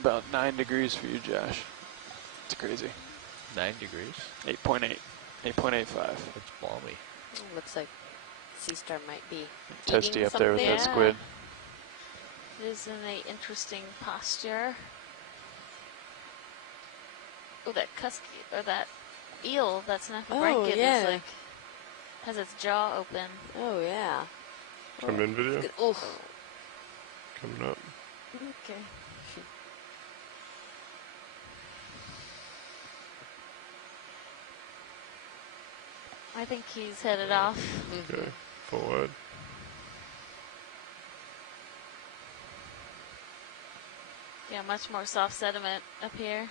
About 9 degrees for you, Josh. It's crazy. 9 degrees? 8.8. 8.85. That's balmy. Looks like Sea Star might be Testy up there with that squid. It is in an interesting posture. Oh, that cusky, or that eel that's not breaking is like, has its jaw open. Oh, yeah. Come in video? Oh. Coming up. Okay. I think he's headed off. Okay, full wide. Yeah, much more soft sediment up here.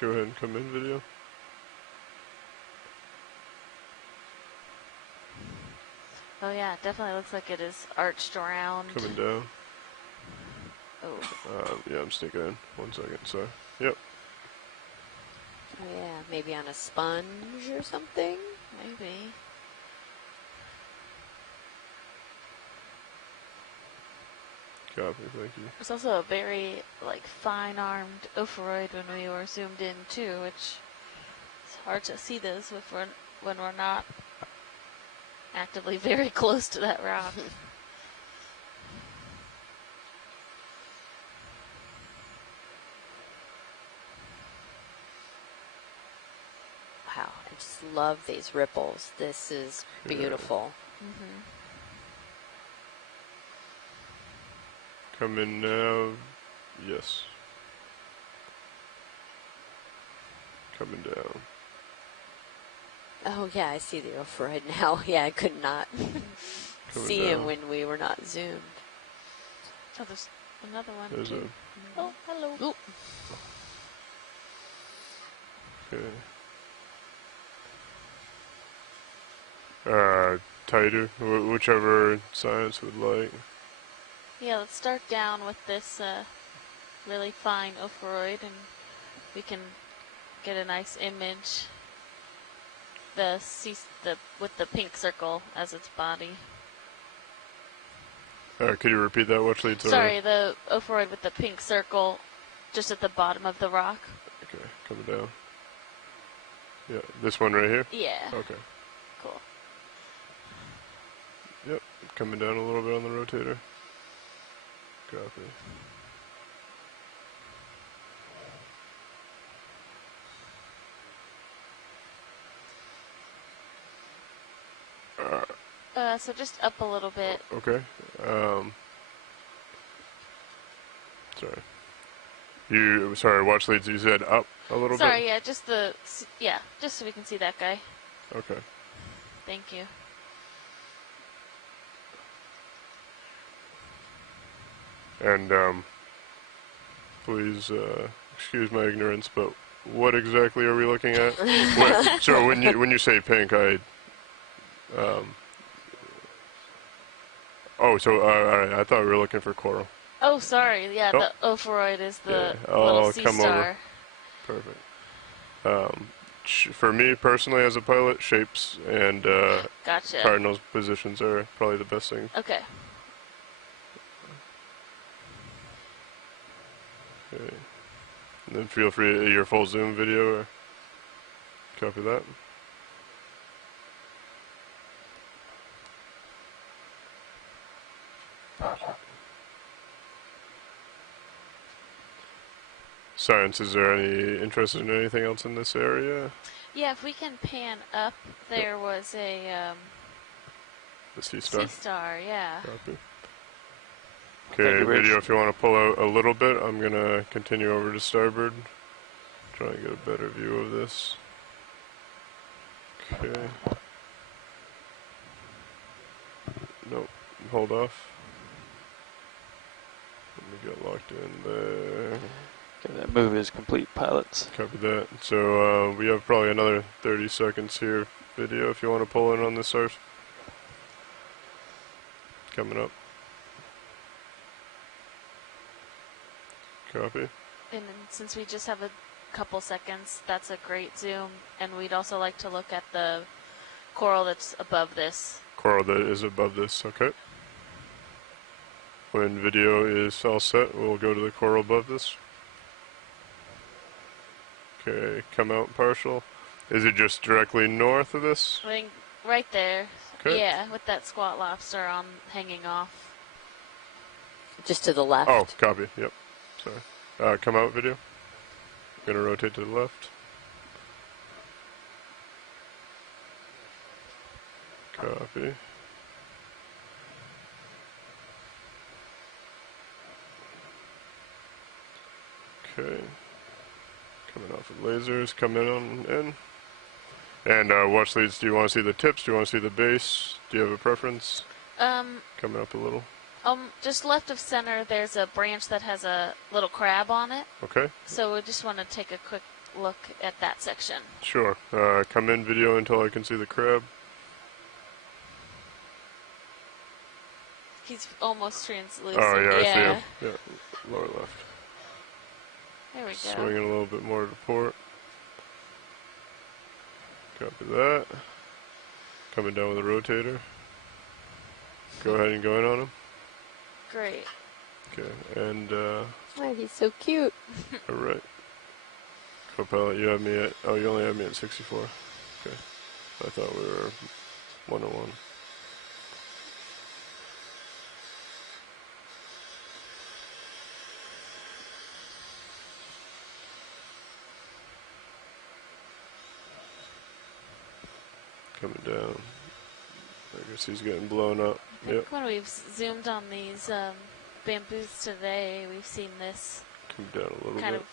Go ahead and come in video. Oh yeah, it definitely looks like it is arched around. Coming down. Oh. Yeah, I'm sneaking in. 1 second, sorry. Yep. Oh, yeah, maybe on a sponge or something? Maybe. Copy, thank you. There's also a very like fine-armed ophoroid when we were zoomed in too, which it's hard to see those when we're not actively very close to that rock. Wow, I just love these ripples. This is beautiful. Mm-hmm. Come in now. Yes. Coming down. Oh, yeah, I see the ophoroid now. Yeah, I could not see him when we were not zoomed. Oh, there's another one. There's too. Oh, hello. Oh. Okay. Tighter, whichever science would like. Yeah, let's start down with this really fine ophoroid, and we can get a nice image. With the pink circle as its body. Could you repeat that? Watch lead. Sorry, the ophoroid with the pink circle just at the bottom of the rock. Okay, coming down. Yeah, this one right here? Yeah. Okay. Cool. Yep, coming down a little bit on the rotator. Copy. So just up a little bit. Okay. Sorry, watch leads, you said up a little bit? Sorry, yeah, just so we can see that guy. Okay. Thank you. And, please, excuse my ignorance, but what exactly are we looking at? So when you say pink, I thought we were looking for coral. Oh, sorry. Yeah, the ophoroid is the little sea star. Over. Perfect. For me personally, as a pilot, shapes and Gotcha. cardinals positions are probably the best thing. Okay. Okay. And then feel free to your full zoom video or copy that. Science, is there any interest in anything else in this area? Yeah, if we can pan up, there was a the sea star. Sea star, yeah. Copy. Okay, video, if you want to pull out a little bit, I'm going to continue over to starboard. Try and get a better view of this. Okay. Nope, hold off. got locked in there. Okay, that move is complete, pilots. Copy that. So we have probably another 30 seconds here. Video, if you want to pull in on this surf. Coming up. Copy. And then since we just have a couple seconds, that's a great zoom. And we'd also like to look at the coral that's above this. Coral that is above this, okay. When video is all set, we'll go to the coral above this. Okay, come out partial. Is it just directly north of this? I think right there. Okay. Yeah, with that squat lobster on hanging off. Just to the left. Oh, copy, yep. Sorry. Come out video. I'm going to rotate to the left. Copy. Okay. Coming off of lasers, come in on in. And watch leads, do you want to see the tips? Do you want to see the base? Do you have a preference? Coming up a little. Just left of center, there's a branch that has a little crab on it. Okay. So we just want to take a quick look at that section. Sure. Come in video until I can see the crab. He's almost translucent. Oh, yeah, I see yeah. him. Yeah, lower left. There we go. Swinging a little bit more to port. Copy that. Coming down with a rotator. Go ahead and go in on him. Great. Okay, and Oh, he's so cute. alright. Co-pilot, you have me at, oh, you only have me at 64. Okay. I thought we were 101. Coming down. I guess he's getting blown up. I think when we've zoomed on these bamboos today, we've seen this Come down a little kind bit. of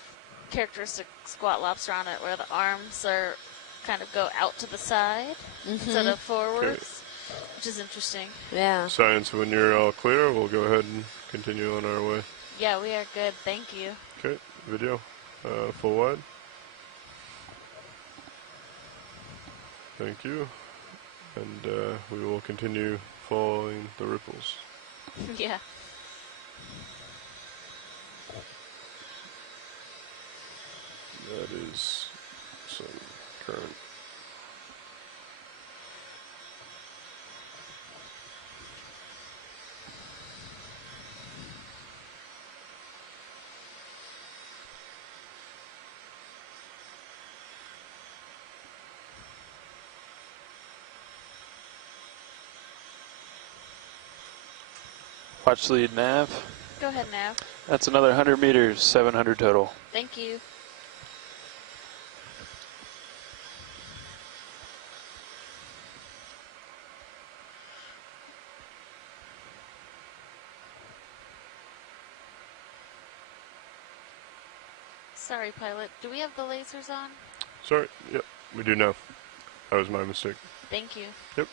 characteristic squat lobster on it, where the arms are kind of go out to the side instead of forwards, which is interesting. Yeah. Science, when you're all clear, we'll go ahead and continue on our way. Yeah, we are good. Thank you. Okay, video, full wide. Thank you. And we will continue following the ripples. Yeah. That is some current. Watch lead nav. Go ahead, Nav. That's another 100 meters, 700 total. Thank you. Sorry, pilot. Do we have the lasers on? Sorry, yep, we do now. That was my mistake. Thank you. Yep.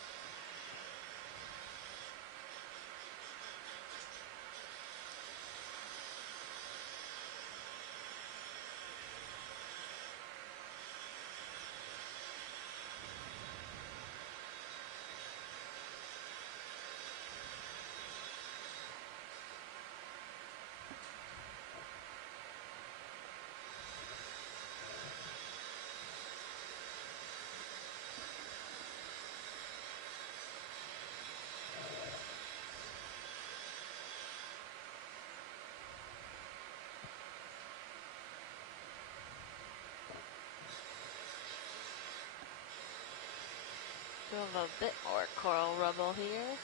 We have a bit more coral rubble here.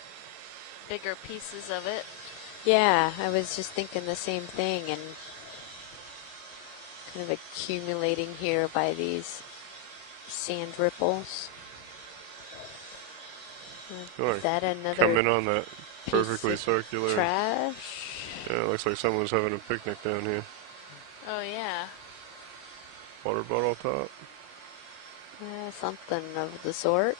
Bigger pieces of it. Yeah, I was just thinking the same thing, and kind of accumulating here by these sand ripples. Sure. Is that another Come in on that piece perfectly of circular. trash? Yeah, it looks like someone's having a picnic down here. Oh, yeah. Water bottle top. Something of the sort.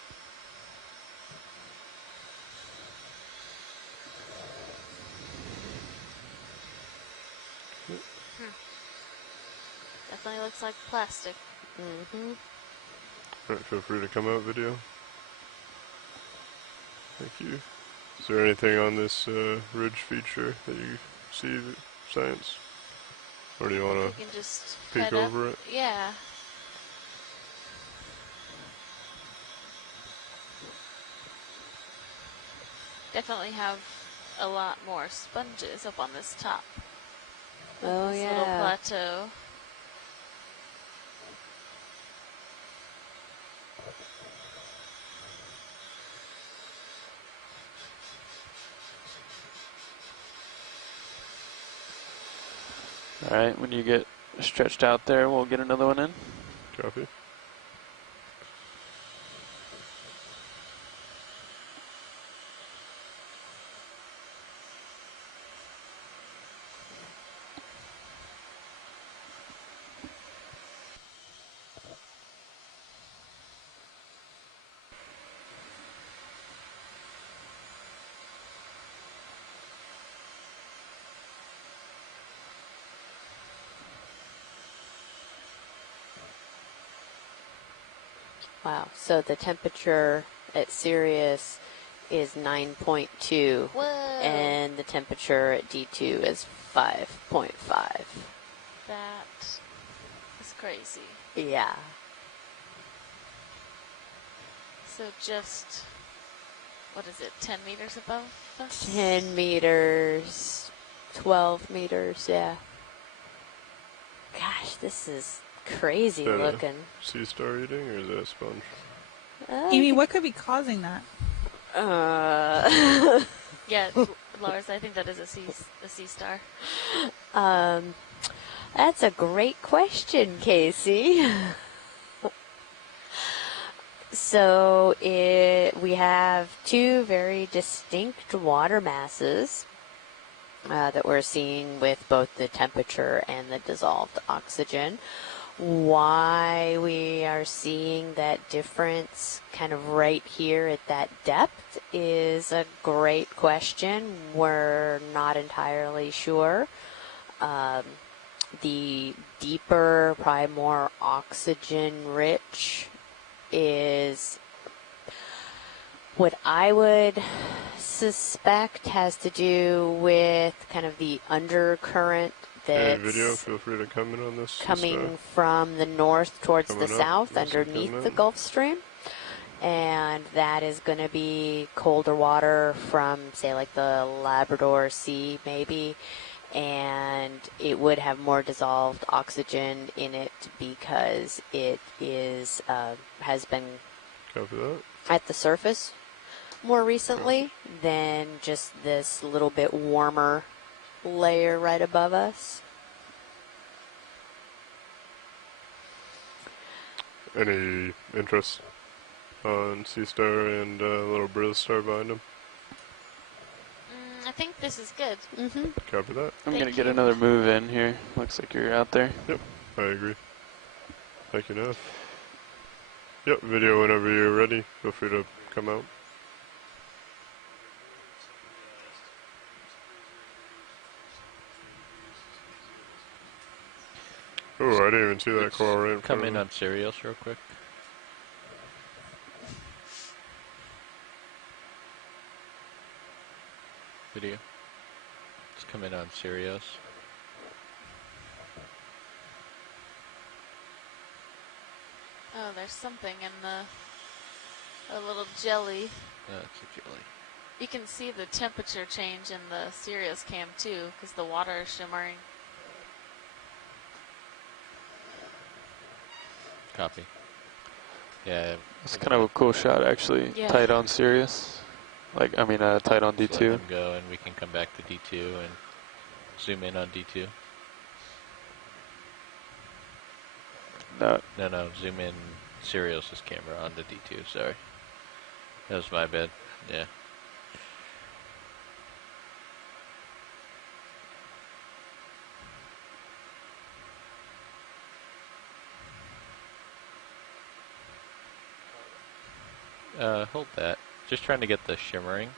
looks like plastic. Mm-hmm. Alright, feel free to come out, video. Thank you. Is there anything on this ridge feature that you see, science? Or do you want You to can just peek head over up. it? Yeah. Definitely have a lot more sponges up on this top. Oh, This yeah. little plateau. All right, when you get stretched out there, we'll get another one in. Copy. Wow. So the temperature at Sirius is 9.2. Whoa. And the temperature at D2 is 5.5. That is crazy. Yeah. So just, what is it, 10 meters above us? 10 meters, 12 meters, yeah. Gosh, this is crazy Is that looking. a sea star eating, or is that a sponge? Amy, what could be causing that? Yeah, Lars, I think that is a sea star. That's a great question, Casey. So we have two very distinct water masses that we're seeing with both the temperature and the dissolved oxygen. Why we are seeing that difference kind of right here at that depth is a great question. We're not entirely sure. The deeper, probably more oxygen-rich is what I would suspect has to do with kind of the undercurrent Hey, video, that's feel free to comment on this. coming from the north towards Coming the up, south let's see, underneath come the in. Gulf Stream. And that is going to be colder water from, say, like the Labrador Sea, maybe. And it would have more dissolved oxygen in it because it is has been Copy that. at the surface more recently than just this little bit warmer layer right above us. Any interest on Sea Star and little Brill Star behind him? I think this is good. Mm-hmm. Copy that. I'm Thank going to get you. another move in here. Looks like you're out there. Yep, I agree. Thank you, Neff. Yep, video whenever you're ready. Feel free to come out. Oh, I didn't even see that coral right in front Come of in me. on Sirius real quick. Video. Just come in on Sirius. Oh, there's something in a little jelly. That's a jelly. You can see the temperature change in the Sirius cam too, because the water is shimmering. Copy. Yeah. It's kind of a cool shot, actually. Yeah. Tight on Sirius. Like, I mean, tight on Just let D2. them go, and we can come back to D2 and zoom in on D2. No, No, zoom in Sirius's camera onto D2. Sorry, that was my bad. Yeah. Hold that. Just trying to get the shimmering.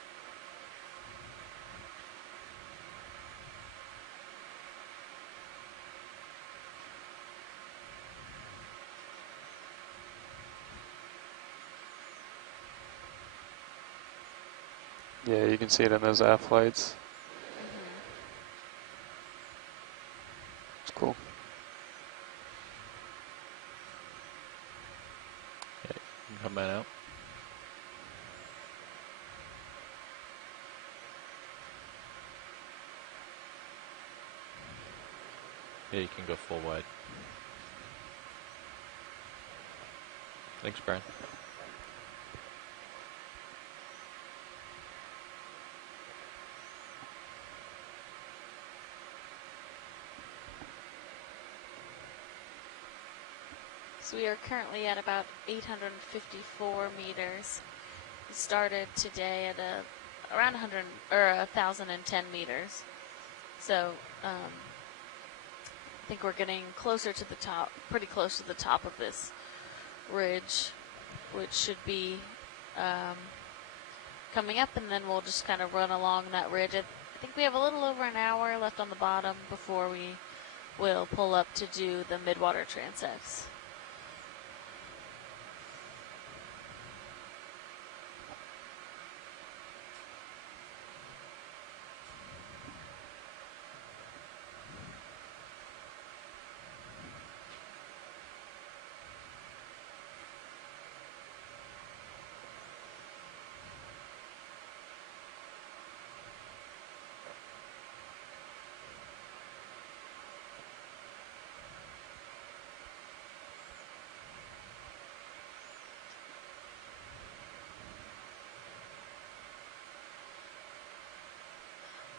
Yeah, you can see it in those aft lights. It's cool. Yeah, you can come back out. Yeah, you can go full wide. Thanks, Brian. So we are currently at about 854 meters. We started today at around 100 or 1,010 meters. So I think we're getting closer to the top, pretty close to the top of this ridge, which should be coming up, and then we'll just kind of run along that ridge. I think we have a little over an hour left on the bottom before we will pull up to do the midwater transects.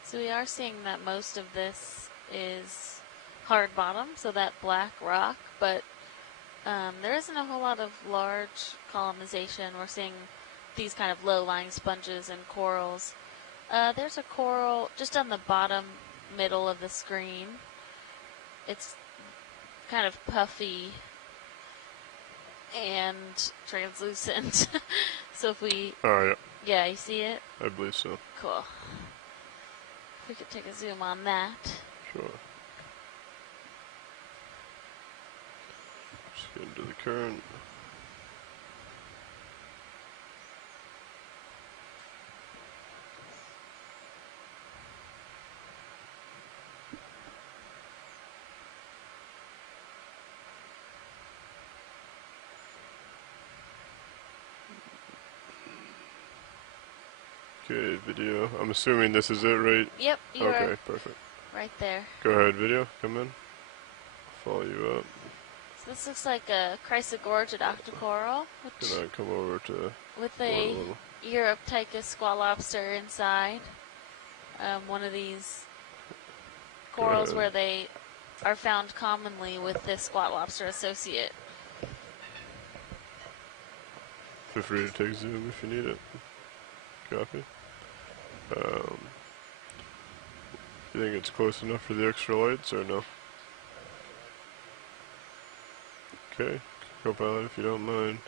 So we are seeing that most of this is hard bottom, so that black rock, but there isn't a whole lot of large colonization. We're seeing these kind of low-lying sponges and corals. There's a coral just on the bottom middle of the screen. It's kind of puffy and translucent. So if we... Oh, yeah. Yeah, you see it? I believe so. Cool. We could take a zoom on that. Sure. Just get into the current. Okay, video. I'm assuming this is it, right? Yep, you're Okay, perfect. right there. Go ahead, video. Come in. Follow you up. So this looks like a chrysogorgid octocoral, which Can I come over to... with a Europtychus squat lobster inside. One of these corals where they are found commonly with this squat lobster associate. Feel free to take zoom if you need it. Copy. You think it's close enough for the extra lights or no? Okay, co-pilot, if you don't mind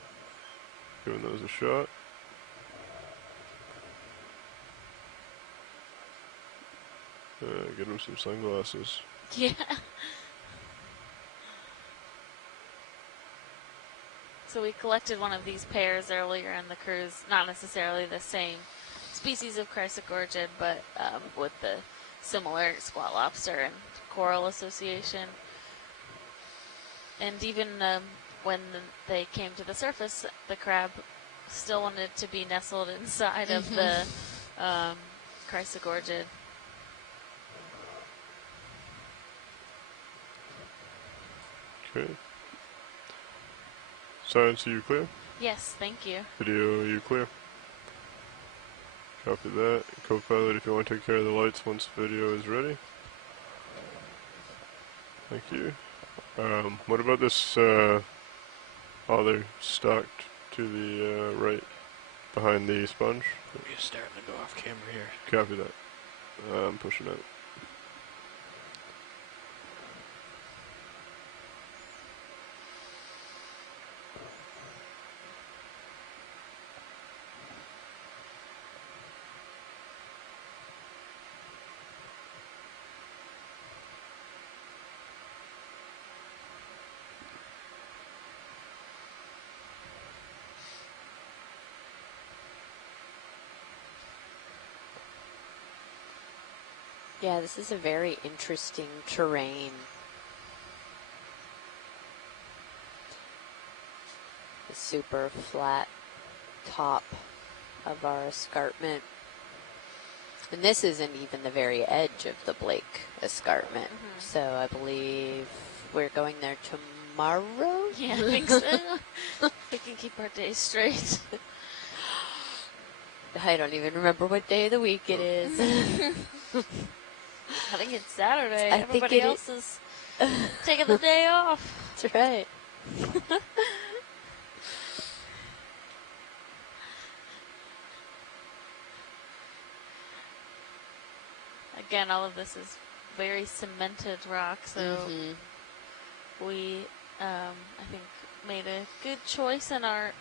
giving those a shot. Get him some sunglasses. Yeah. So we collected one of these pairs earlier in the cruise, not necessarily the same species of chrysogorgid, but with the similar squat lobster and coral association. And even when they came to the surface, the crab still wanted to be nestled inside of the chrysogorgid. Okay. Science, are you clear? Yes, thank you. Video, are you clear? Copy that. Co-pilot, if you want to take care of the lights once the video is ready. Thank you. What about this, they're stocked to the right behind the sponge? You're starting to go off camera here. Copy that. I'm pushing out. Yeah, this is a very interesting terrain. The super flat top of our escarpment. And this isn't even the very edge of the Blake escarpment. So I believe we're going there tomorrow? Yeah, I think so. We can keep our days straight. I don't even remember what day of the week it is. I think it's Saturday. I think Everybody else is taking the day off. That's right. Again, all of this is very cemented rock, so we, I think, made a good choice in our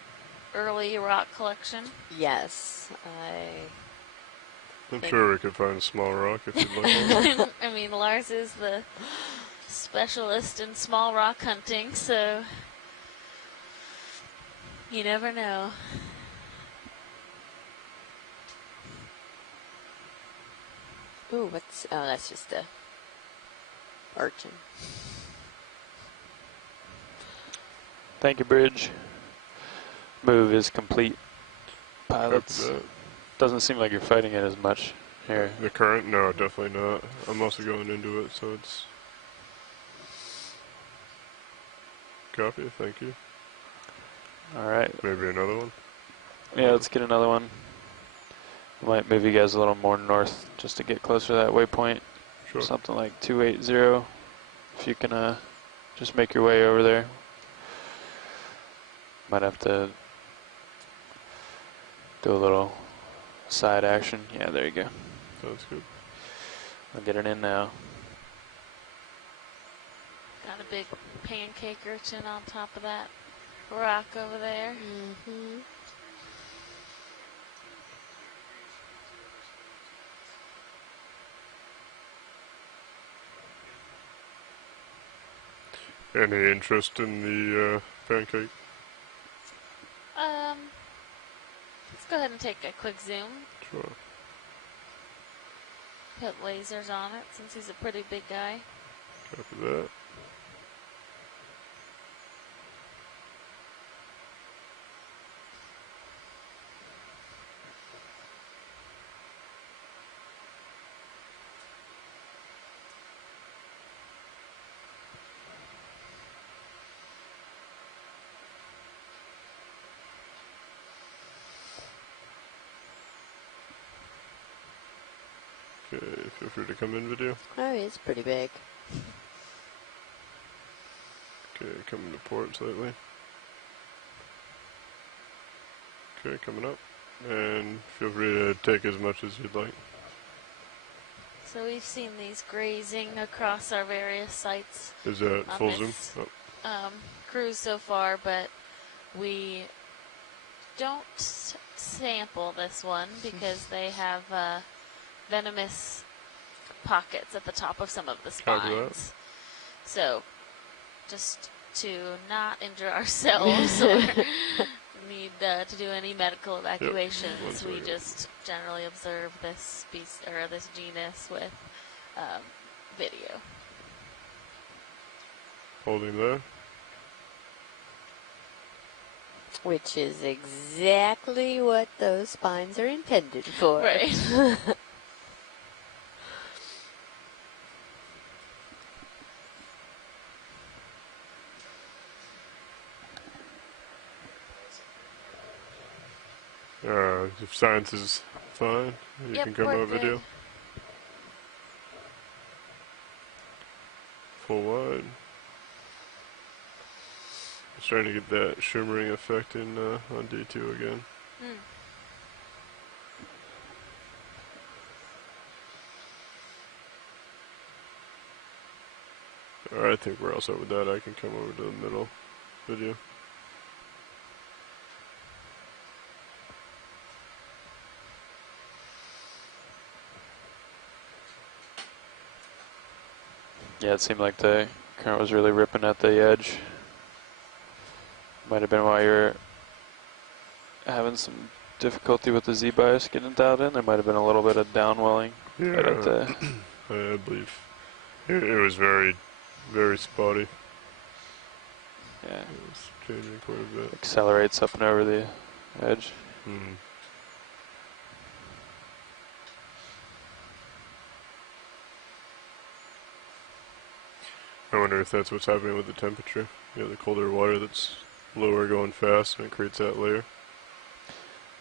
early rock collection. Yes, I'm sure we could find a small rock if you'd like. I mean, Lars is the specialist in small rock hunting, so you never know. Ooh, what's... Oh, that's just a urchin. Thank you, Bridge. Move is complete. Pilots. Doesn't seem like you're fighting it as much here. The current? No, definitely not. I'm also going into it, so it's... Copy, thank you. Alright. Maybe another one? Yeah, let's get another one. Might move you guys a little more north just to get closer to that waypoint. Sure. Something like 280. If you can just make your way over there. Might have to do a little side action. Yeah, there you go. Sounds good. I'll get it in now. Got a big pancake urchin on top of that rock over there. Any interest in the pancake? Let's go ahead and take a quick zoom. Sure. Put lasers on it since he's a pretty big guy. Copy that. Okay, feel free to come in, video. Oh, it's pretty big. Okay, coming to port slightly. Okay, coming up. And feel free to take as much as you'd like. So we've seen these grazing across our various sites. Is that full zoom? Oh. Cruise so far, but we don't sample this one because they have venomous pockets at the top of some of the spines. So, just to not injure ourselves or need to do any medical evacuations, we just generally observe this species or this genus with video. Holding there. Which is exactly what those spines are intended for. Right. If science is fine, you can come out video. Full wide. Just trying to get that shimmering effect in on D2 again. Alright, I think we're all set with that. I can come over to the middle video. Yeah, it seemed like the current was really ripping at the edge. Might have been why you're having some difficulty with the Z-bias getting dialed in. There might have been a little bit of downwelling right at the I believe it was very, very spotty. Yeah. It was changing quite a bit. Accelerates up and over the edge. Mm. I wonder if that's what's happening with the temperature. You know, the colder water that's lower going fast and it creates that layer.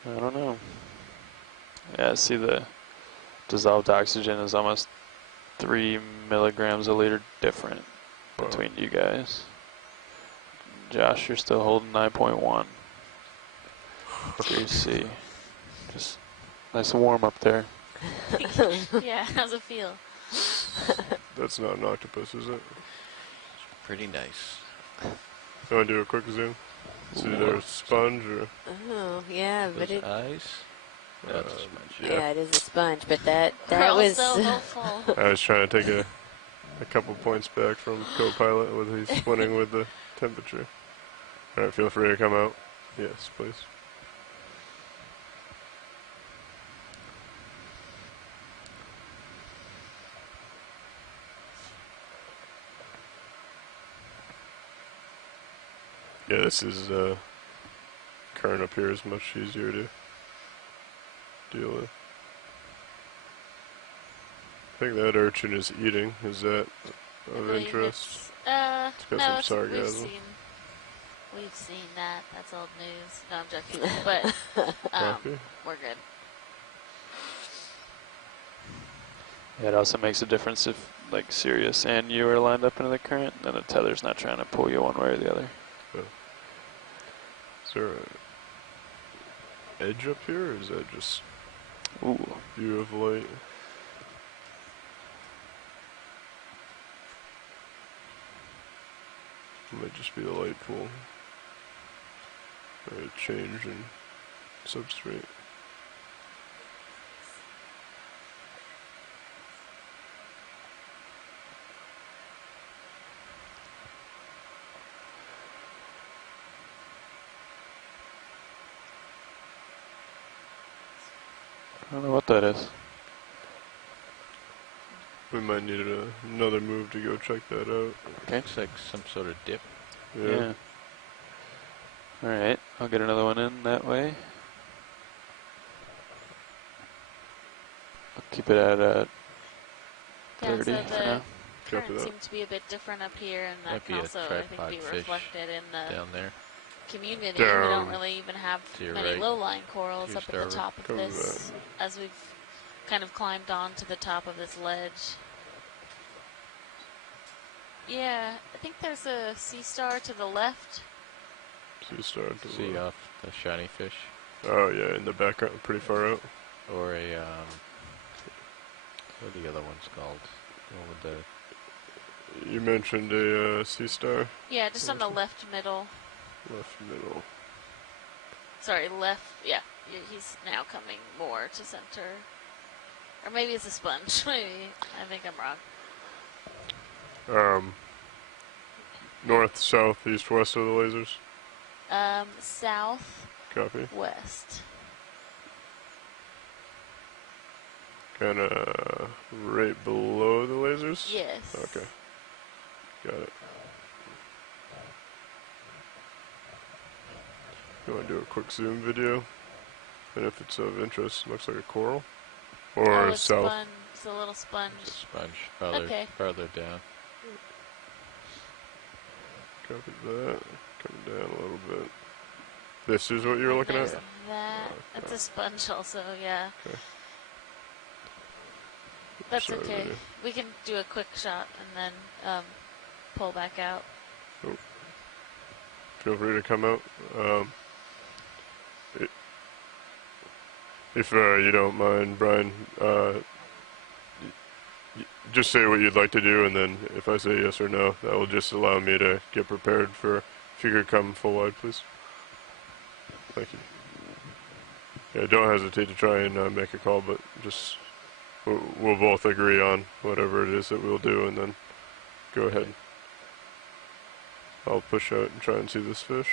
I don't know. Yeah, see the dissolved oxygen is almost 3 milligrams a liter different between you guys. Josh, you're still holding 9.1. 3C. Just nice and warm up there. Yeah, how's it feel? That's not an octopus, is it? Pretty nice. You want to do a quick zoom? See there's sponge or? Oh, yeah, but it... Ice? That's a sponge. Yeah, it is a sponge, but that We're was... so hopeful. I was trying to take a couple points back from co-pilot with he's splitting with the temperature. Alright, feel free to come out. Yes, please. Yeah, this is current up here is much easier to deal with. I think that urchin is eating. Is that of interest? It's got some sargassum. We've seen that. That's old news. No, I'm joking. But we're good. Yeah, it also makes a difference if, like, Sirius and you are lined up into the current, then the tether's not trying to pull you one way or the other. Oh. Is there an edge up here, or is that just view of light? It might just be the light pool. Or a change in substrate. I don't know what that is. We might need another move to go check that out. Okay. Looks like some sort of dip. Yeah. Alright, I'll get another one in that way. I'll keep it at 30 so for now. current seems to be a bit different up here, and that Might can be a also, I think, tripod be fish reflected in the down there. community. We don't really even have many right. low-lying corals up at the top of Come this, as we've kind of climbed on to the top of this ledge. Yeah, I think there's a sea star to the left. Sea star to See off the shiny fish. Oh yeah, in the background, pretty far out. Or a, what are the other ones called? One with the... You mentioned a sea star? Yeah, just on the left middle. Left middle. Sorry, left, yeah. He's now coming more to center. Or maybe it's a sponge. Maybe. I think I'm wrong. North, south, east, west of the lasers? South. Copy. West. Kinda right below the lasers? Yes. Okay. Got it. You want to do a quick zoom video? And if it's of interest, looks like a coral? Or it's south? Sponge. It's a little sponge. It's a sponge, farther down. Copy that. Coming down a little bit. This is what you were looking at? That. That's a sponge also, yeah. Okay. That's Sorry, okay. video. We can do a quick shot and then pull back out. Oh. Feel free to come out. If you don't mind, Brian, just say what you'd like to do, and then if I say yes or no, that will just allow me to get prepared for if you could come full wide, please. Thank you. Yeah, don't hesitate to try and make a call, but just we'll both agree on whatever it is that we'll do, and then go ahead. I'll push out and try and see this fish.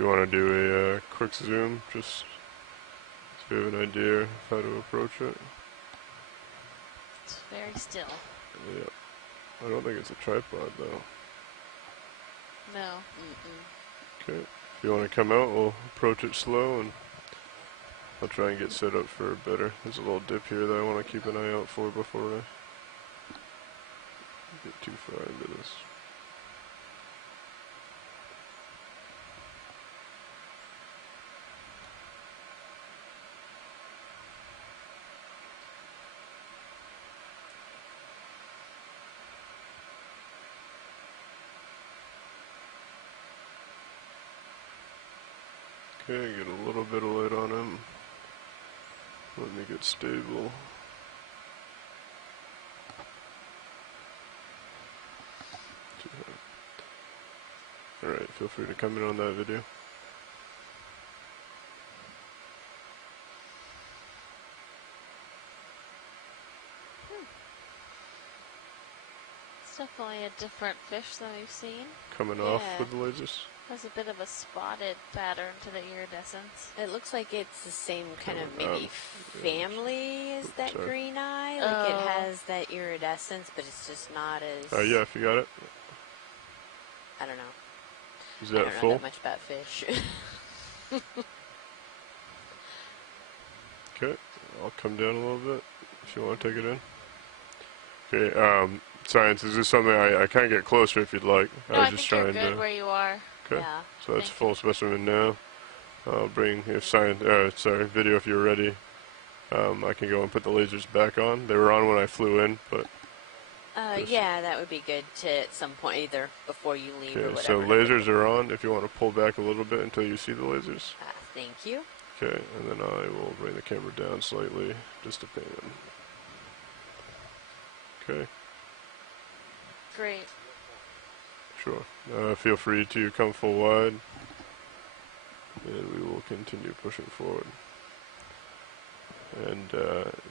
you want to do a quick zoom, just so you have an idea of how to approach it. It's very still. Yeah. I don't think it's a tripod though. No. Okay. If you want to come out, we'll approach it slow and I'll try and get set up for better. There's a little dip here that I want to keep an eye out for before I get too far into this. Okay, get a little bit of light on him. Let me get stable. Alright, feel free to come in on that video. It's definitely a different fish than we've seen. Coming off with the lasers. Has a bit of a spotted pattern to the iridescence. It looks like it's the same kind of maybe family as that green eye. Like it has that iridescence, but it's just not as... yeah, if you got it. I don't know. Is that I don't full? know that much about fish. Okay, I'll come down a little bit if you want to take it in. Okay, Science, is this something I can't get closer if you'd like? No, I was I just think trying you're good to. where you are. Okay, Yeah. so that's full specimen now. I'll bring if Science, video if you're ready. I can go and put the lasers back on. They were on when I flew in, but. Yeah, that would be good to at some point, either before you leave or Okay, whatever. so lasers are on. If you want to pull back a little bit until you see the lasers. Thank you. Okay, and then I will bring the camera down slightly just to pan. Okay. Great. Sure. Feel free to come full wide, and we will continue pushing forward. And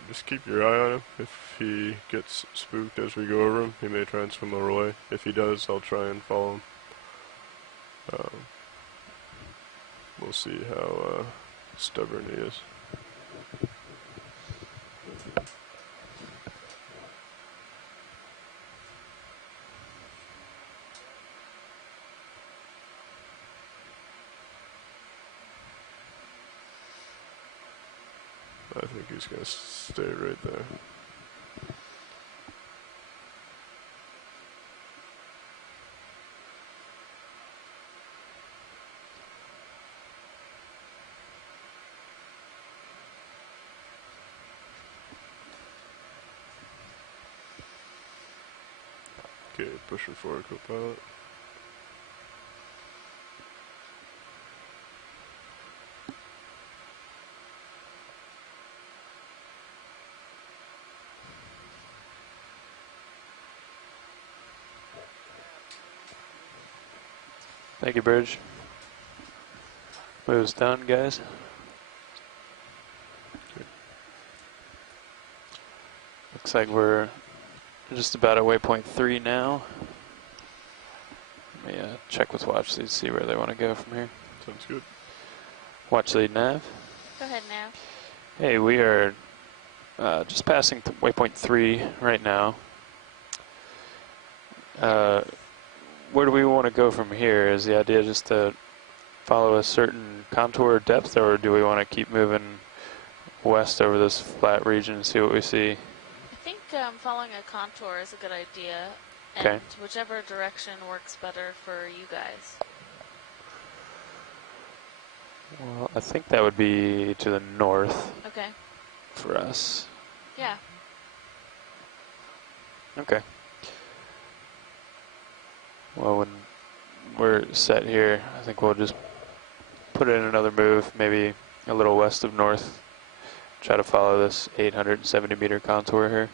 just keep your eye on him. If he gets spooked as we go over him, he may try and swim away. If he does, I'll try and follow him. We'll see how stubborn he is. I think he's going to stay right there. Okay, pushing forward, co-pilot. Thank you, Bridge. Moves done, guys. Okay. Looks like we're just about at waypoint 3 now. Let me check with watch lead, see where they want to go from here. Sounds good. Watch lead nav. Go ahead now. Hey, we are just passing waypoint 3 right now. Where do we want to go from here? Is the idea just to follow a certain contour depth, or do we want to keep moving west over this flat region and see what we see? I think following a contour is a good idea, and Okay. whichever direction works better for you guys. Well, I think that would be to the north Okay. for us. Yeah. Okay. Well, when we're set here, I think we'll just put in another move, maybe a little west of north. Try to follow this 870 meter contour here.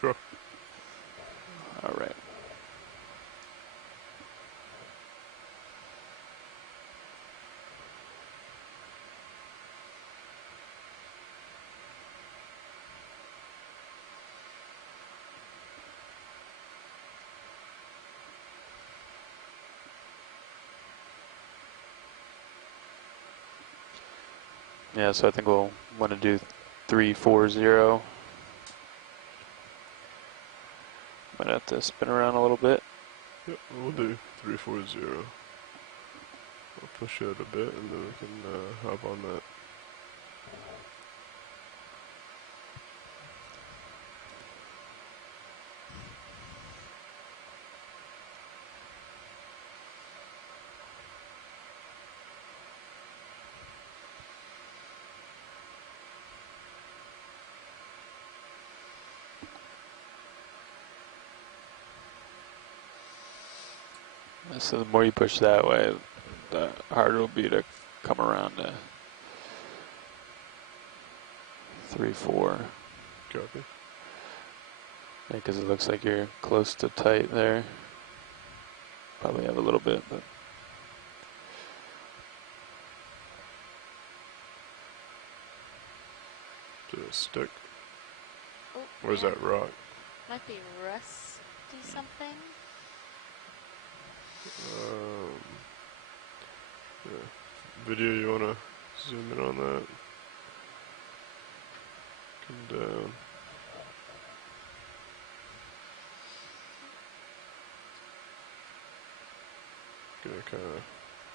Sure. All right. Yeah, so I think we'll want to do 340. Might have to spin around a little bit. Yep, we'll do 340. I'll push it a bit and then we can hop on that. So the more you push that way, the harder it'll be to come around to 3-4. Copy. Yeah, because it looks like you're close to tight there. Probably have a little bit, but. To a stick. Oh, Where's yeah. that rock? Might be rusty something. Yeah. Video, you wanna zoom in on that? Come down. Gonna kinda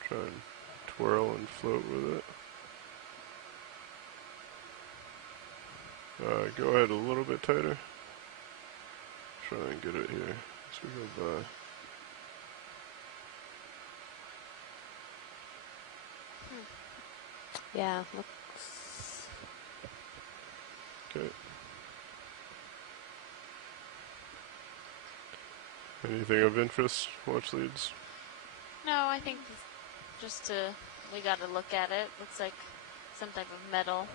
try and twirl and float with it. Go ahead a little bit tighter. Try and get it here as we go by. Yeah, looks. Okay. Anything of interest, watch leads? No, I think just we got to look at it. Looks like some type of metal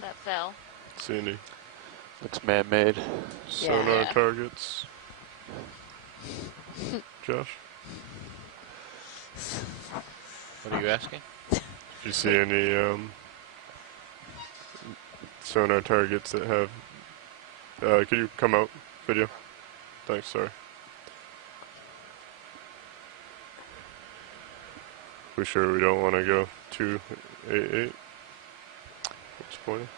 that fell. See any Looks man-made. sonar Yeah. targets? Josh? What are you asking? If you see any sonar targets that have... could you come out, video? Thanks, sorry. We sure we don't want to go 288? What's pointing?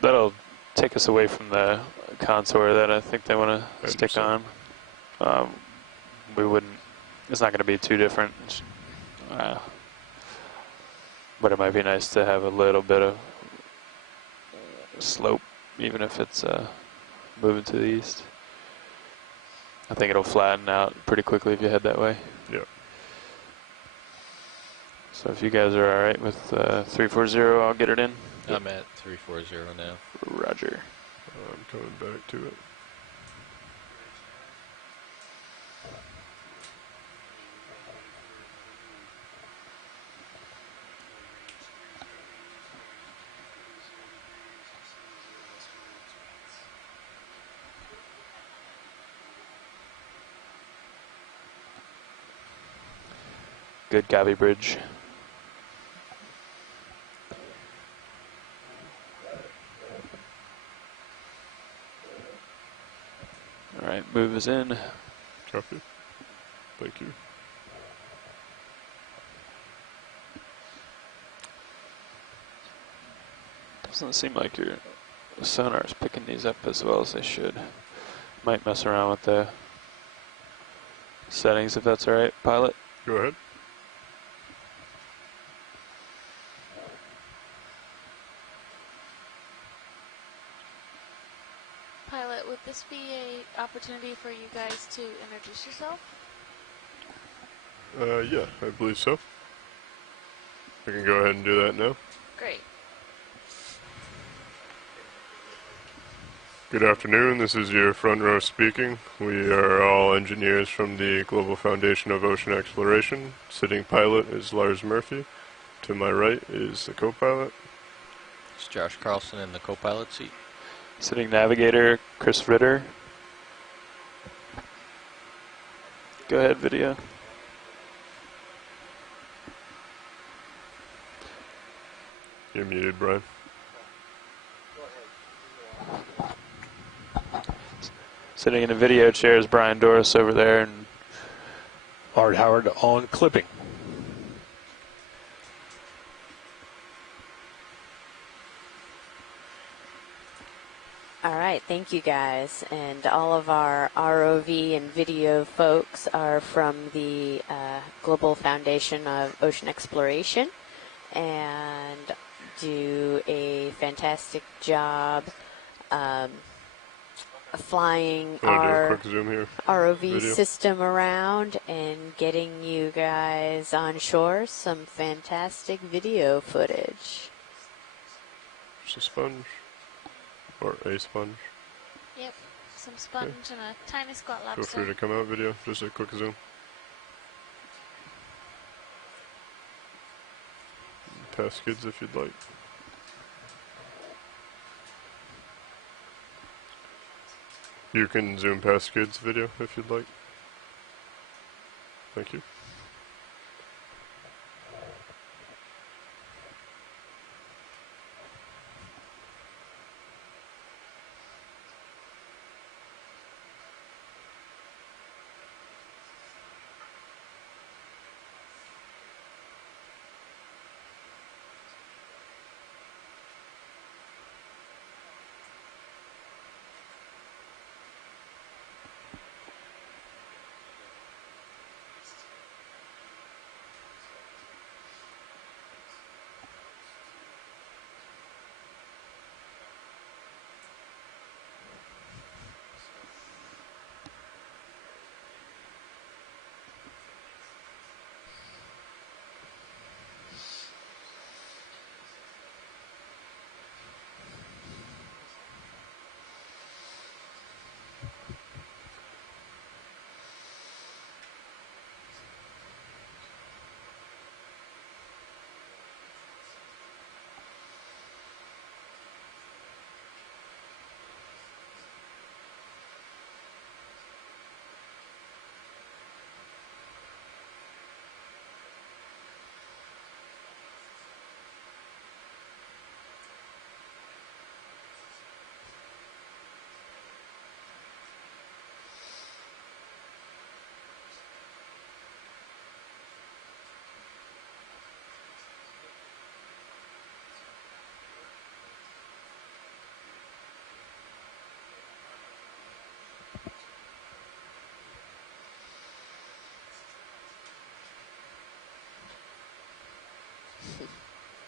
That'll take us away from the contour that I think they want to stick on. We wouldn't, it's not going to be too different. But it might be nice to have a little bit of slope, even if it's moving to the east. I think it'll flatten out pretty quickly if you head that way. Yep. So if you guys are alright with 340, I'll get it in. I'm at 340 now. Roger. I'm coming back to it. Good Gavi bridge. Alright, move is in. Copy. Thank you. Doesn't seem like your sonar's picking these up as well as they should. Might mess around with the settings if that's alright, pilot. Go ahead. Pilot, would this be a opportunity for you guys to introduce yourself? Yeah, I believe so. We can go ahead and do that now. Great. Good afternoon, this is your front row speaking. We are all engineers from the Global Foundation of Ocean Exploration. Sitting pilot is Lars Murphy. To my right is the co-pilot. It's Josh Carlson in the co-pilot seat. Sitting navigator, Chris Ritter. Go ahead, video. You're muted, Brian. Sitting in the video chair is Brian Doris over there, and Art Howard on clipping. thank you guys. And all of our ROV and video folks are from the Global Foundation of Ocean Exploration and do a fantastic job flying I'm gonna do a our quick zoom here. ROV Video. system around and getting you guys on shore some fantastic video footage. Just a sponge. Or a sponge. Yep, some sponge and a tiny squat lobster. Feel free to come out video. Just a quick zoom. Pass skids if you'd like. You can zoom past skids video if you'd like. Thank you.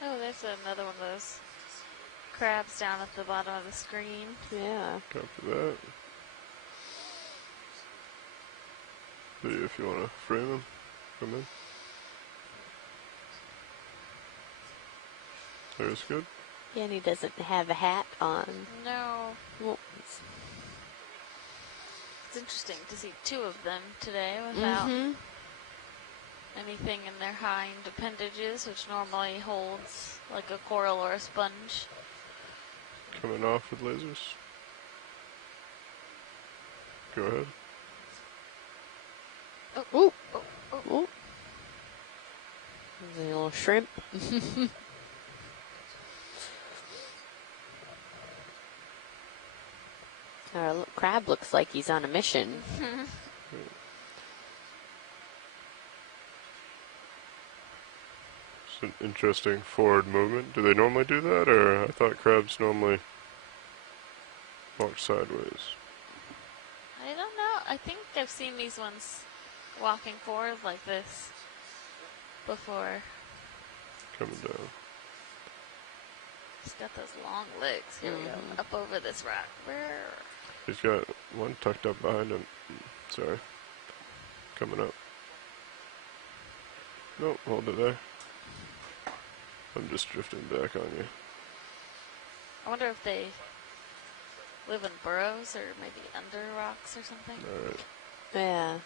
Oh, there's another one of those crabs down at the bottom of the screen. Yeah. Copy that. Video if you want to frame them. Come in. There's good. Yeah, and he doesn't have a hat on. No. Well, It's interesting to see two of them today without anything in their hind appendages, which normally holds like a coral or a sponge. Coming off with lasers. Go ahead. Oh, Ooh. oh, oh. Ooh. There's a little shrimp. Our crab looks like he's on a mission. It's an interesting forward movement. Do they normally do that, or I thought crabs normally walk sideways? I don't know. I think I've seen these ones walking forward like this before. Coming down. He's got those long legs. Here we go. Up over this rock. He's got one tucked up behind him. Sorry. Coming up. Nope, hold it there. I'm just drifting back on you. I wonder if they live in burrows or maybe under rocks or something. Alright. Yeah.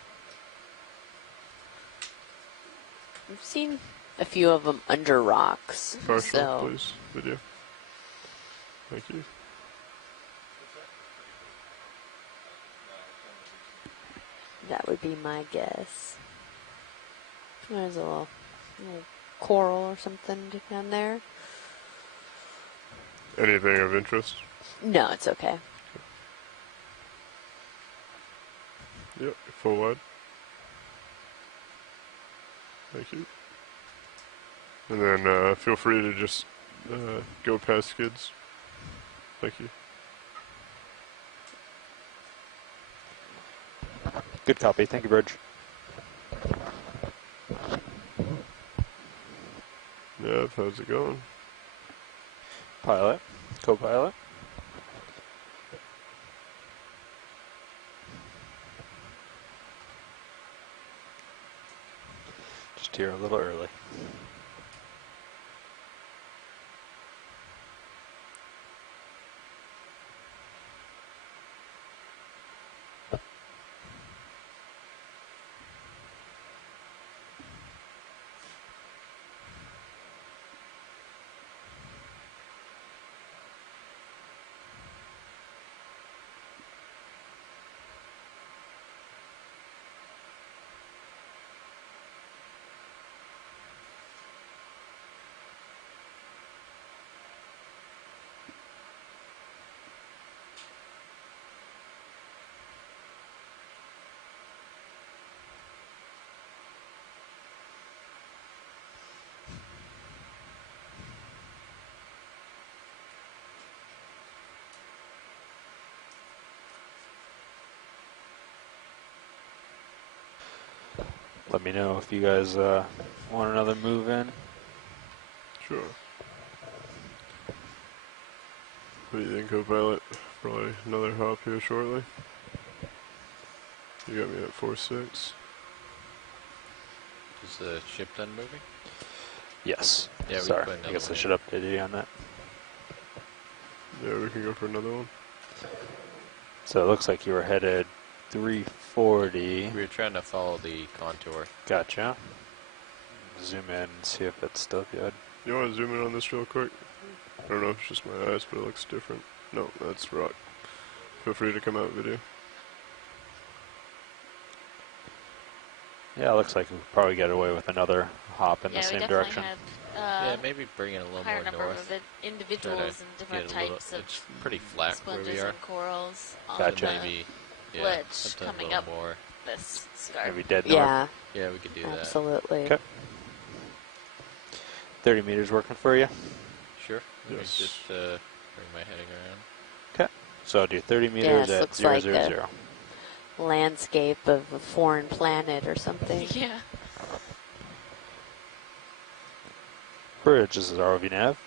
I've seen a few of them under rocks. Partial, So please. Video. Thank you. that would be my guess. There's a little coral or something down there. Anything of interest? No, it's okay. Yep, full wide. Thank you. And then feel free to just go past skids. Thank you. Good copy. Thank you, Bridge. Yeah, how's it going? Pilot. Co-pilot. Just here a little early. Let me know if you guys want another move in. Sure. What do you think, co-pilot? Probably another hop here shortly. You got me at 4-6. Is the ship done moving? Yes. Yeah, we Sorry. put I another guess I one should in. update you on that. Yeah, we can go for another one. So it looks like you were headed 340. We were trying to follow the contour. Gotcha. Zoom in and see if it's still good. You want to zoom in on this real quick? I don't know if it's just my eyes, but it looks different. No, that's rock. Feel free to come out video. Yeah, it looks like we could probably get away with another hop in the Yeah, we same definitely direction. had Yeah, maybe bring it a little higher more number north. of individuals and different get a little- types of It's pretty flat where sponges we are. and corals on Gotcha. the Maybe, yeah, ledge something a coming little up more. this scarp. Maybe dead north. Yeah, Yeah, we could do that. absolutely. Okay. 30 meters working for you? Sure. Let me Yes. just bring my heading around. Okay. So I'll do 30 meters Yes, at looks 000. like a landscape of a foreign planet or something. Yeah. Bridge, this is ROV nav.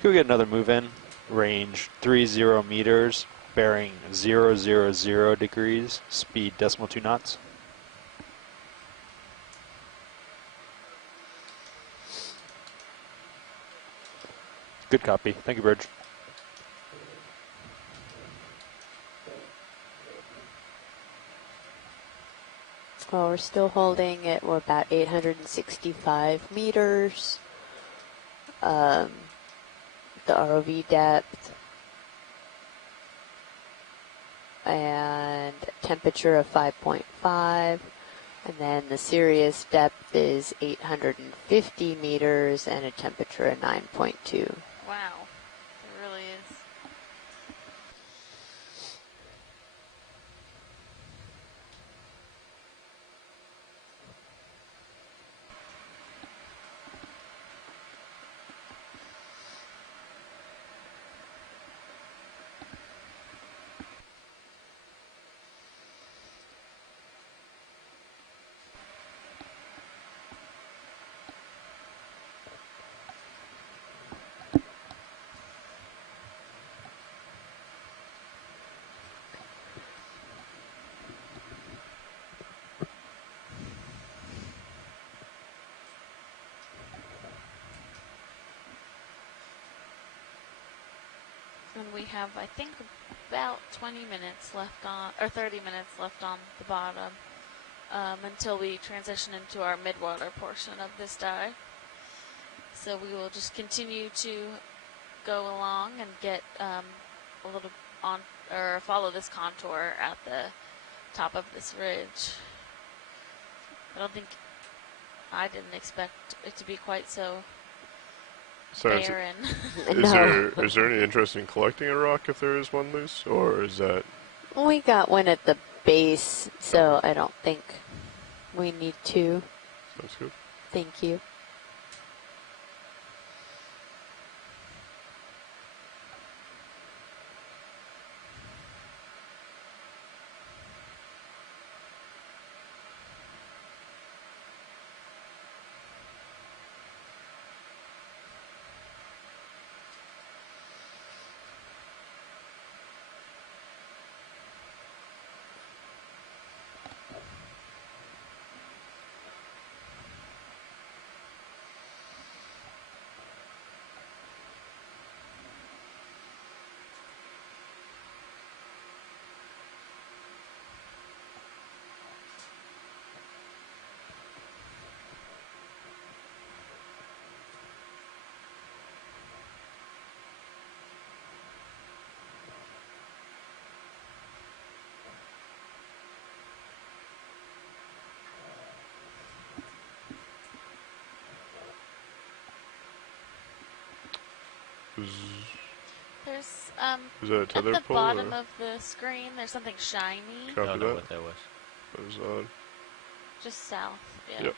Could we get another move in? Range 30 meters, bearing 000 degrees, speed .2 knots. Good copy. Thank you, Bridge. Well, we're still holding it. We're about 865 meters. The ROV depth and temperature of 5.5. And then the Sirius depth is 850 meters and a temperature of 9.2. Wow. It really is. And we have, I think, about 20 minutes left on, or 30 minutes left on the bottom until we transition into our midwater portion of this dive. So we will just continue to go along and get a little on, or follow this contour at the top of this ridge. I didn't expect it to be quite so Sounds. barren. Is there any interest in collecting a rock if there is one loose, or is that? We got one at the base, so I don't think we need to. Sounds good. Thank you. There's Is that a tether at the pole? bottom of the screen. There's something shiny. Copy Don't that. know what that was. That was odd. Just south. Yeah. Yep.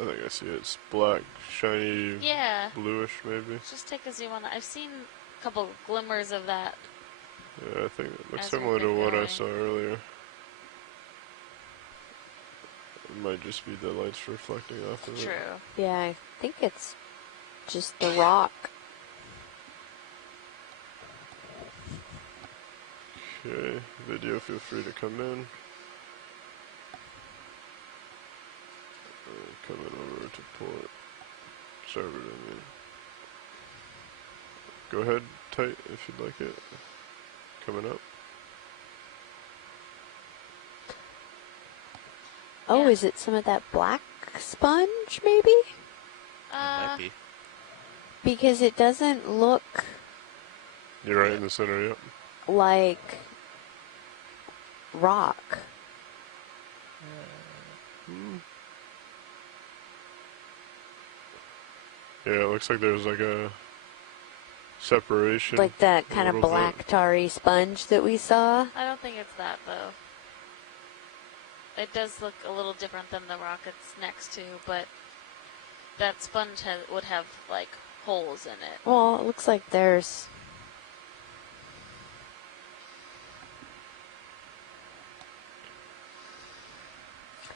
I think I see it. It's black, shiny, Yeah. bluish maybe. Just take a zoom on that. I've seen a couple glimmers of that. Yeah, I think it looks As we've similar to been what I going. saw earlier. It might just be the lights reflecting off of it. True. Yeah, I think it's just the rock. Okay, video, feel free to come in. Coming over to port. Server, I mean. Go ahead, tight if you'd like it. Coming up. Oh, Yeah. is it some of that black sponge, maybe? It might be. Because it doesn't look You're right in the center, yep. like rock. Yeah, it looks like there's like a separation. Like that a kind of little bit. black tarry sponge that we saw. I don't think it's that though. It does look a little different than the rock it's next to, but that sponge would have like holes in it. Well, it looks like there's...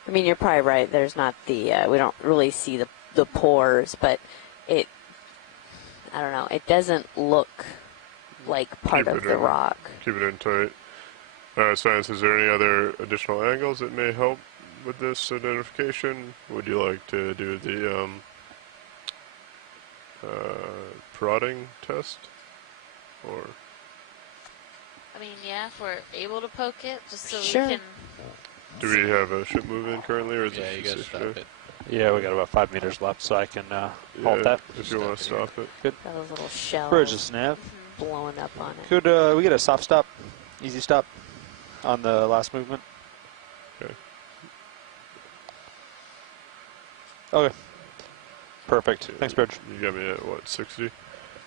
I mean, you're probably right. There's not the... we don't really see the pores, but it... I don't know. It doesn't look like part Keep of it the in. rock. Keep it in tight. Science, is there any other additional angles that may help with this identification? Would you like to do the prodding test? Or I mean, yeah, if we're able to poke it, just so Sure. we can. do we have a ship move in currently, or is Yeah, it you just gotta stop yesterday? it. Yeah, we got about 5 meters left, so I can halt Yeah, that. if you want to Stop stop it. Got those little shells Bridge is nav. blowing up on it. Could we get a soft stop, easy stop, on the last movement? Okay. Okay. Perfect. Thanks, Bridge. You got me at what, 60?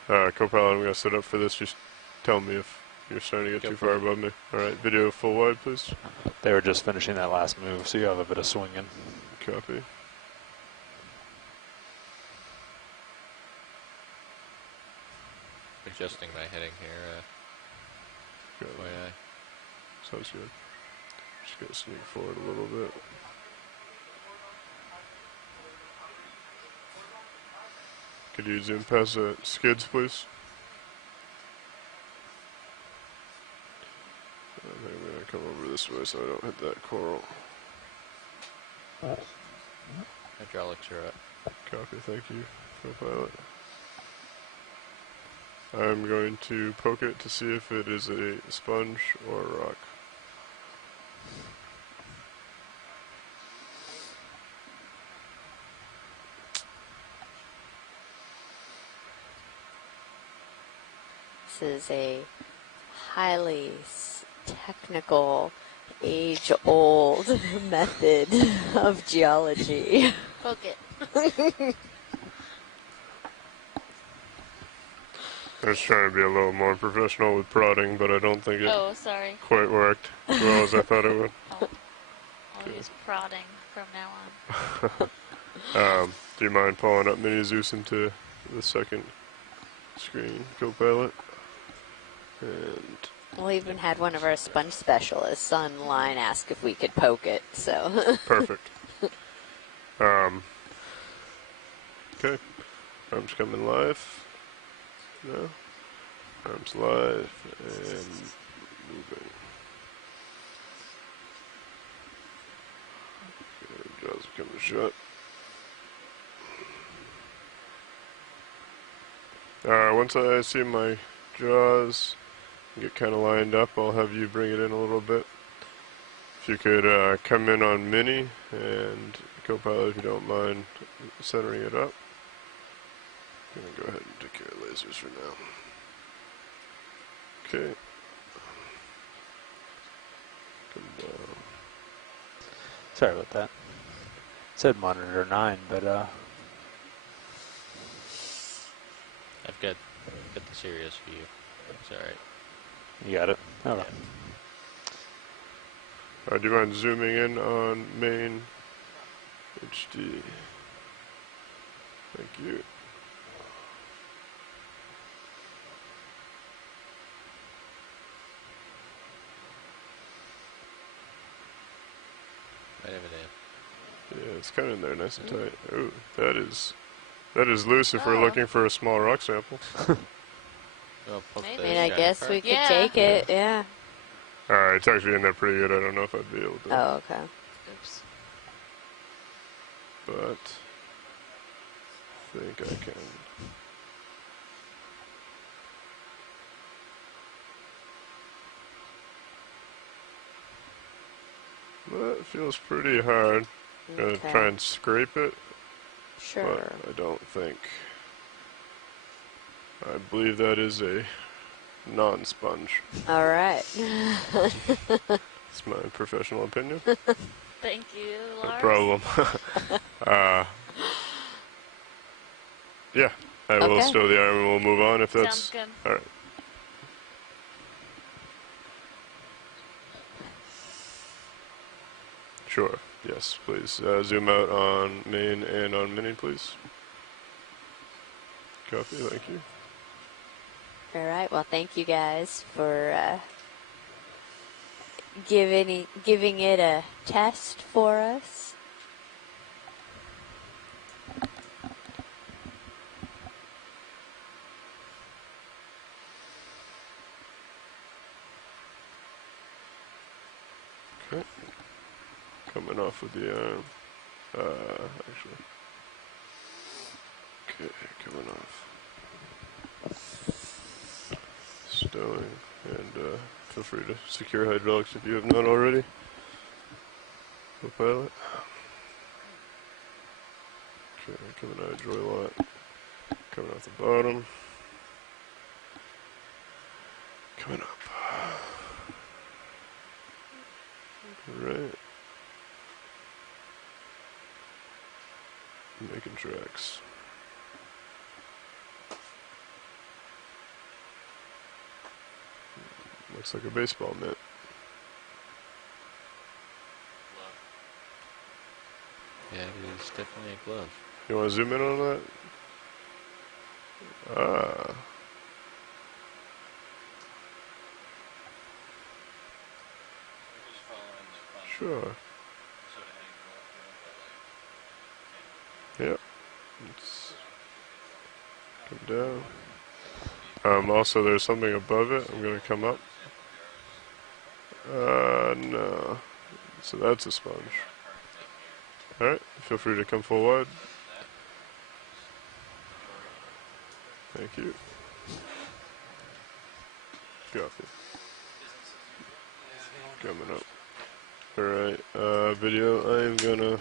Co-pilot, I'm going to set up for this. Just tell me if you're starting to get Go too for far it. above me. Alright, video full wide, please. They were just finishing that last move, so you have a bit of swinging. Copy. Adjusting my heading here. Got it. FYI. Sounds good. Just going to sneak forward a little bit. Could you zoom past the skids, please? I think I'm going to come over this way so I don't hit that coral. Hydraulics are up. Copy, thank you, co-pilot. I'm going to poke it to see if it is a sponge or a rock. This is a highly technical, age-old method of geology. Poke it. I was trying to be a little more professional with prodding, but I don't think it Oh, sorry. quite worked as well as I thought it would. I'll use prodding from now on. Do you mind pulling up Mini Zeus into the second screen, co-pilot? And We even had one of our sponge specialists online ask if we could poke it, so... perfect. Okay, arms coming live. No, arms live and moving. Okay, jaws are coming shut. Once I see my jaws get kind of lined up, I'll have you bring it in a little bit. If you could come in on Mini and co-pilot, if you don't mind centering it up. I'm going to go ahead and take care of lasers for now. Okay. Come down. Sorry about that. It said monitor 9, but I've got the serious view. It's alright. You got it? Okay. Do you mind zooming in on main HD? Thank you. Right over there. Yeah, it's kind of in there, nice and tight. Ooh, that is loose if we're looking for a small rock sample. I mean, I guess we could take it, yeah. Alright, it's actually in there pretty good. I don't know if I'd be able to. Oh, okay. Oops. But I think I can. That feels pretty hard. I'm gonna try and scrape it. Sure. But I don't think. I believe that is a non-sponge. All right. It's my professional opinion. Thank you, Lars. No problem. Yeah, I will stow the arm and we'll move on if that's... Sounds good. Alright. Sure, yes, please. Zoom out on main and on mini, please. Copy, thank you. All right. Well, thank you guys for giving it a test for us. Okay. Coming off with the arm. Actually. Okay, coming off. Stowing, and feel free to secure hydraulics if you have not already. Co-pilot. Okay, coming out of joy lot. Coming off the bottom. Coming up. Right. Making tracks. Looks like a baseball mitt. Yeah, it is definitely a glove. You want to zoom in on that? Ah. Sure. Yep. Let's come down. Also, there's something above it. I'm going to come up. No. So that's a sponge. Alright, feel free to come full wide. Thank you. Copy. Coming up. Alright, video, I am gonna